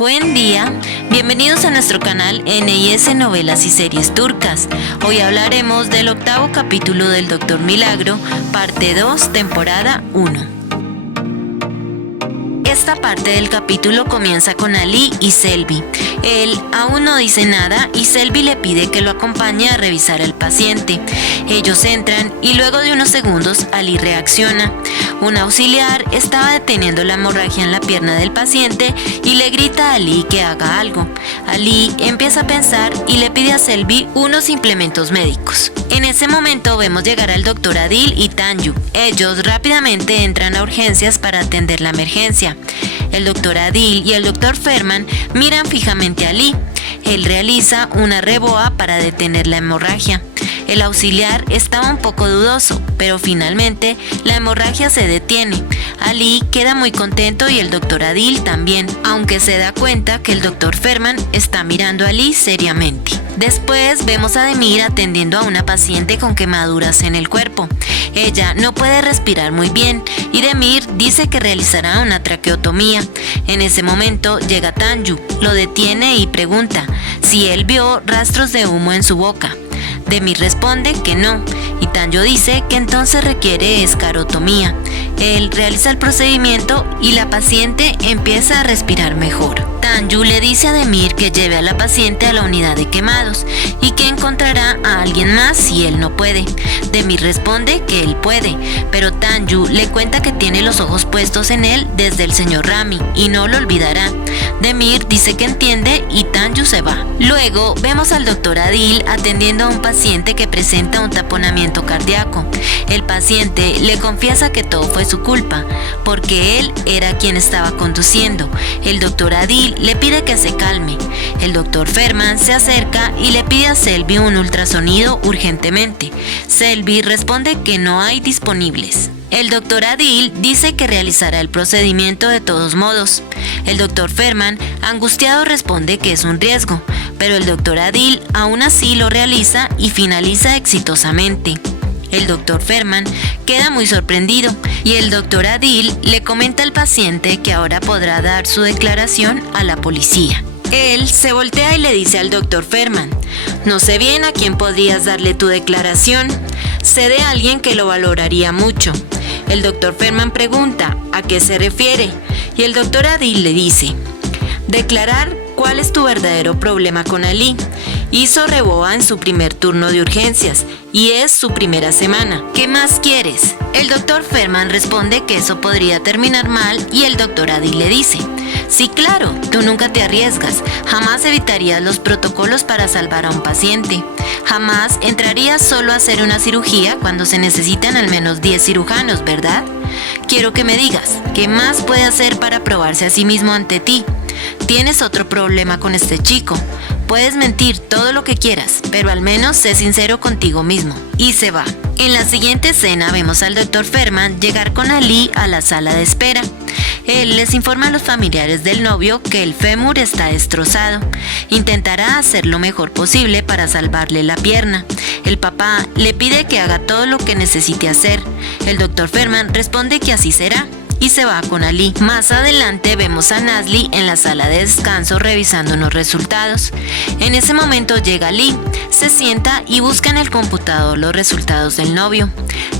Buen día, bienvenidos a nuestro canal NIS Novelas y Series Turcas. Hoy hablaremos del 8º capítulo del Doctor Milagro, parte 2, temporada 1. Esta parte del capítulo comienza con Ali y Selvi. Él aún no dice nada y Selvi le pide que lo acompañe a revisar al paciente. Ellos entran y luego de unos segundos Ali reacciona. Un auxiliar estaba deteniendo la hemorragia en la pierna del paciente y le grita a Ali que haga algo. Ali empieza a pensar y le pide a Selvi unos implementos médicos. En ese momento vemos llegar al doctor Adil y Tanju. Ellos rápidamente entran a urgencias para atender la emergencia. El doctor Adil y el doctor Ferman miran fijamente a Ali. Él realiza una reboa para detener la hemorragia. El auxiliar estaba un poco dudoso, pero finalmente la hemorragia se detiene. Ali queda muy contento y el doctor Adil también, aunque se da cuenta que el doctor Ferman está mirando a Ali seriamente. Después vemos a Demir atendiendo a una paciente con quemaduras en el cuerpo. Ella no puede respirar muy bien y Demir dice que realizará una traqueotomía. En ese momento llega Tanju, lo detiene y pregunta si él vio rastros de humo en su boca. Demir responde que no, y Tanju dice que entonces requiere escarotomía. Él realiza el procedimiento y la paciente empieza a respirar mejor. Tanju le dice a Demir que lleve a la paciente a la unidad de quemados y que encontrará a alguien más si él no puede. Demir responde que él puede, pero Tanju le cuenta que tiene los ojos puestos en él desde el señor Rami y no lo olvidará. Demir dice que entiende y Tanju se va. Luego vemos al doctor Adil atendiendo a un paciente que presenta un taponamiento cardíaco. El paciente le confiesa que todo fue su culpa, porque él era quien estaba conduciendo. El doctor Adil le pide que se calme. El doctor Ferman se acerca y le pide a Selvi un ultrasonido urgentemente. Selvi responde que no hay disponibles. El doctor Adil dice que realizará el procedimiento de todos modos. El doctor Ferman, angustiado, responde que es un riesgo, pero el doctor Adil aún así lo realiza y finaliza exitosamente. El doctor Ferman queda muy sorprendido y el doctor Adil le comenta al paciente que ahora podrá dar su declaración a la policía. Él se voltea y le dice al doctor Ferman: no sé bien a quién podrías darle tu declaración, sé de alguien que lo valoraría mucho. El doctor Ferman pregunta a qué se refiere y el doctor Adil le dice: declarar cuál es tu verdadero problema con Ali. Hizo reboa en su primer turno de urgencias y es su primera semana. ¿Qué más quieres? El doctor Ferman responde que eso podría terminar mal y el doctor Adil le dice: sí, claro, tú nunca te arriesgas, jamás evitarías los protocolos para salvar a un paciente, jamás entrarías solo a hacer una cirugía cuando se necesitan al menos 10 cirujanos, ¿verdad? Quiero que me digas, ¿qué más puede hacer para probarse a sí mismo ante ti? Tienes otro problema con este chico. Puedes mentir todo lo que quieras, pero al menos sé sincero contigo mismo. Y se va. En la siguiente escena vemos al doctor Ferman llegar con Ali a la sala de espera. Él les informa a los familiares del novio que el fémur está destrozado. Intentará hacer lo mejor posible para salvarle la pierna. El papá le pide que haga todo lo que necesite hacer. El doctor Ferman responde que así será y se va con Ali. Más adelante vemos a Nazli en la sala de descanso revisando unos resultados. En ese momento llega Ali, se sienta y busca en el computador los resultados del novio.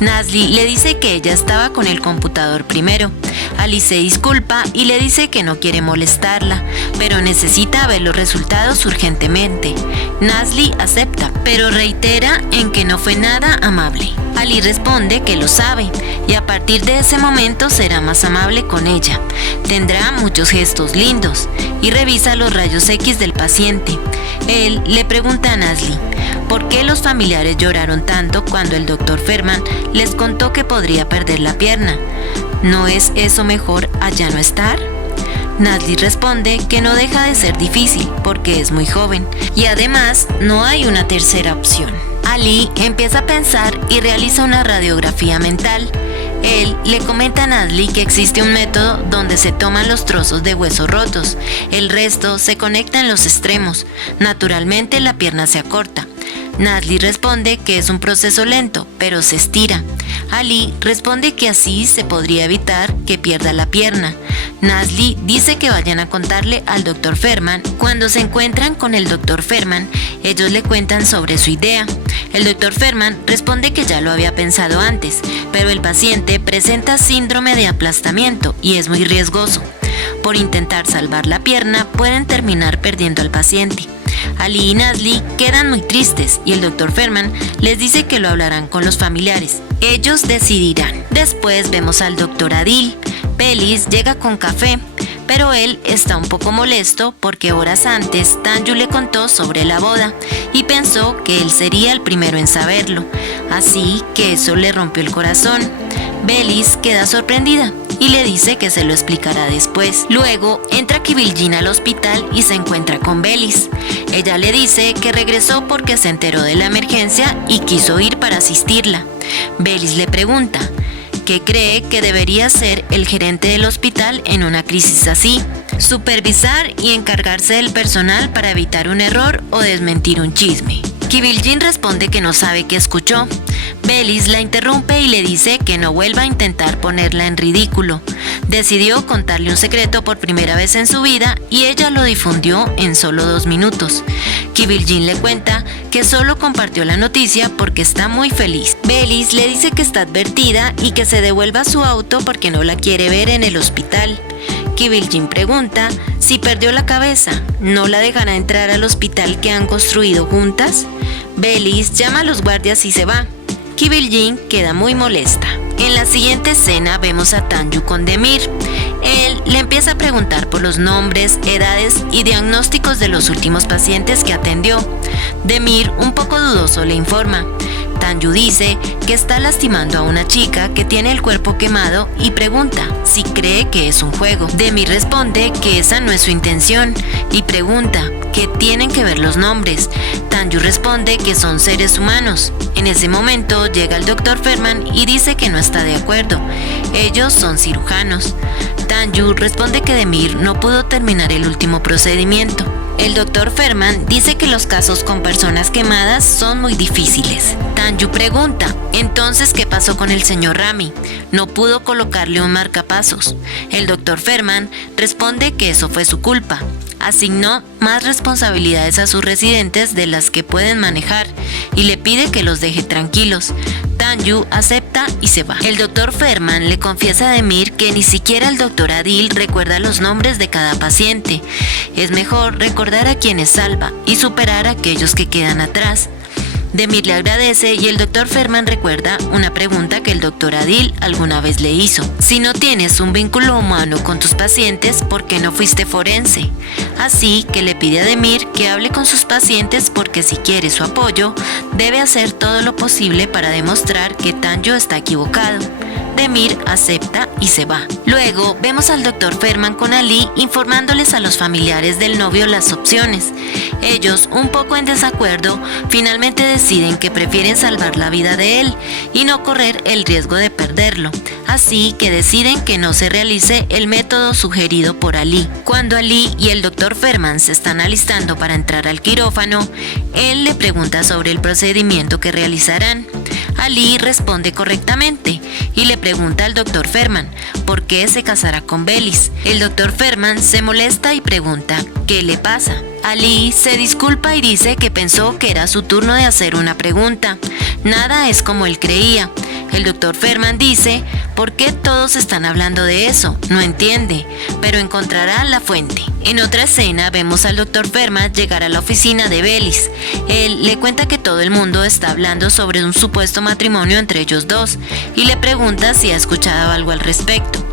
Nazli le dice que ella estaba con el computador primero. Ali se disculpa y le dice que no quiere molestarla, pero necesita ver los resultados urgentemente. Nazli acepta, pero reitera en que no fue nada amable. Ali responde que lo sabe y a partir de ese momento será más amable con ella. Tendrá muchos gestos lindos y revisa los rayos X del paciente. Él le pregunta a Nazli por qué los familiares lloraron tanto cuando el doctor Ferman les contó que podría perder la pierna. ¿No es eso mejor a ya no estar? Nazli responde que no deja de ser difícil porque es muy joven y además no hay una tercera opción. Ali empieza a pensar y realiza una radiografía mental. Él le comenta a Nazli que existe un método donde se toman los trozos de huesos rotos, el resto se conecta en los extremos. Naturalmente la pierna se acorta. Nazli responde que es un proceso lento, pero se estira. Ali responde que así se podría evitar que pierda la pierna. Nazli dice que vayan a contarle al Dr. Ferman. Cuando se encuentran con el Dr. Ferman, ellos le cuentan sobre su idea. El Dr. Ferman responde que ya lo había pensado antes, pero el paciente presenta síndrome de aplastamiento y es muy riesgoso. Por intentar salvar la pierna, pueden terminar perdiendo al paciente. Ali y Nazli quedan muy tristes y el Dr. Ferman les dice que lo hablarán con los familiares. Ellos decidirán. Después vemos al Dr. Adil. Belis llega con café, pero él está un poco molesto porque horas antes Tanju le contó sobre la boda y pensó que él sería el primero en saberlo, así que eso le rompió el corazón. Belis queda sorprendida y le dice que se lo explicará después. Luego entra Kibiljin al hospital y se encuentra con Belis. Ella le dice que regresó porque se enteró de la emergencia y quiso ir para asistirla. Belis le pregunta ¿qué cree que debería ser el gerente del hospital en una crisis así? Supervisar y encargarse del personal para evitar un error o desmentir un chisme. Kibiljin responde que no sabe qué escuchó. Belis la interrumpe y le dice que no vuelva a intentar ponerla en ridículo. Decidió contarle un secreto por primera vez en su vida y ella lo difundió en solo 2 minutos. Kibiljin le cuenta que solo compartió la noticia porque está muy feliz. Belis le dice que está advertida y que se devuelva su auto porque no la quiere ver en el hospital. Kibiljin pregunta si perdió la cabeza, ¿no la dejará entrar al hospital que han construido juntas? Belis llama a los guardias y se va. Kibiljin queda muy molesta. En la siguiente escena vemos a Tanju con Demir. Él le empieza a preguntar por los nombres, edades y diagnósticos de los últimos pacientes que atendió. Demir, un poco dudoso, le informa. Tanju dice que está lastimando a una chica que tiene el cuerpo quemado y pregunta si cree que es un juego. Demir responde que esa no es su intención y pregunta qué tienen que ver los nombres. Tanju responde que son seres humanos. En ese momento llega el Dr. Ferman y dice que no está de acuerdo. Ellos son cirujanos. Tanju responde que Demir no pudo terminar el último procedimiento. El Dr. Ferman dice que los casos con personas quemadas son muy difíciles. Tanju pregunta, entonces, ¿qué pasó con el señor Rami? No pudo colocarle un marcapasos. El Dr. Ferman responde que eso fue su culpa. Asignó más responsabilidades a sus residentes de las que pueden manejar y le pide que los deje tranquilos. Tanju acepta y se va. El Dr. Ferman le confiesa a Demir que ni siquiera el Dr. Adil recuerda los nombres de cada paciente. Es mejor recordar a quienes salva y superar a aquellos que quedan atrás. Demir le agradece y el Dr. Ferman recuerda una pregunta que el Dr. Adil alguna vez le hizo. Si no tienes un vínculo humano con tus pacientes, ¿por qué no fuiste forense? Así que le pide a Demir que hable con sus pacientes porque si quiere su apoyo, debe hacer todo lo posible para demostrar que Tanju está equivocado. Demir acepta y se va. Luego vemos al Dr. Ferman con Ali informándoles a los familiares del novio las opciones. Ellos, un poco en desacuerdo, finalmente deciden que prefieren salvar la vida de él y no correr el riesgo de perderlo. Así que deciden que no se realice el método sugerido por Ali. Cuando Ali y el Dr. Ferman se están alistando para entrar al quirófano, él le pregunta sobre el procedimiento que realizarán. Ali responde correctamente y le pregunta al Dr. Ferman por qué se casará con Belis. El Dr. Ferman se molesta y pregunta ¿qué le pasa? Ali se disculpa y dice que pensó que era su turno de hacer una pregunta. Nada es como él creía. El Dr. Ferman dice ¿por qué todos están hablando de eso? No entiende, pero encontrará la fuente. En otra escena vemos al Dr. Ferman llegar a la oficina de Belis. Él le cuenta que todo el mundo está hablando sobre un supuesto matrimonio entre ellos dos y le pregunta si ha escuchado algo al respecto.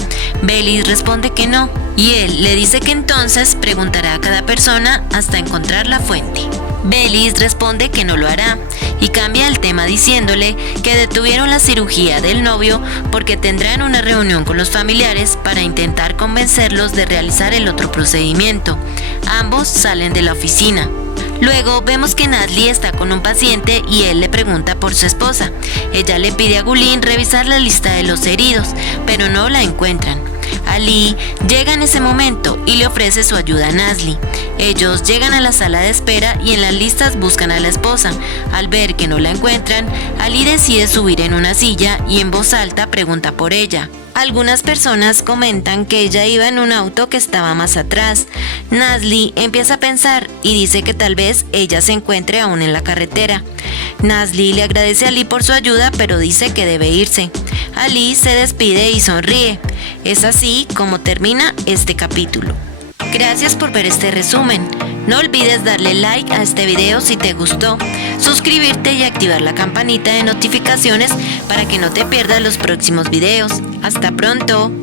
Belis responde que no y él le dice que entonces preguntará a cada persona hasta encontrar la fuente. Belis responde que no lo hará y cambia el tema diciéndole que detuvieron la cirugía del novio porque tendrán una reunión con los familiares para intentar convencerlos de realizar el otro procedimiento. Ambos salen de la oficina. Luego vemos que Nazli está con un paciente y él le pregunta por su esposa. Ella le pide a Gulin revisar la lista de los heridos, pero no la encuentran. Ali llega en ese momento y le ofrece su ayuda a Nazli. Ellos llegan a la sala de espera y en las listas buscan a la esposa. Al ver que no la encuentran, Ali decide subir en una silla y en voz alta pregunta por ella. Algunas personas comentan que ella iba en un auto que estaba más atrás. Nazli empieza a pensar y dice que tal vez ella se encuentre aún en la carretera. Nazli le agradece a Ali por su ayuda, pero dice que debe irse. Ali se despide y sonríe. Es así como termina este capítulo. Gracias por ver este resumen. No olvides darle like a este video si te gustó, suscribirte y activar la campanita de notificaciones para que no te pierdas los próximos videos. ¡Hasta pronto!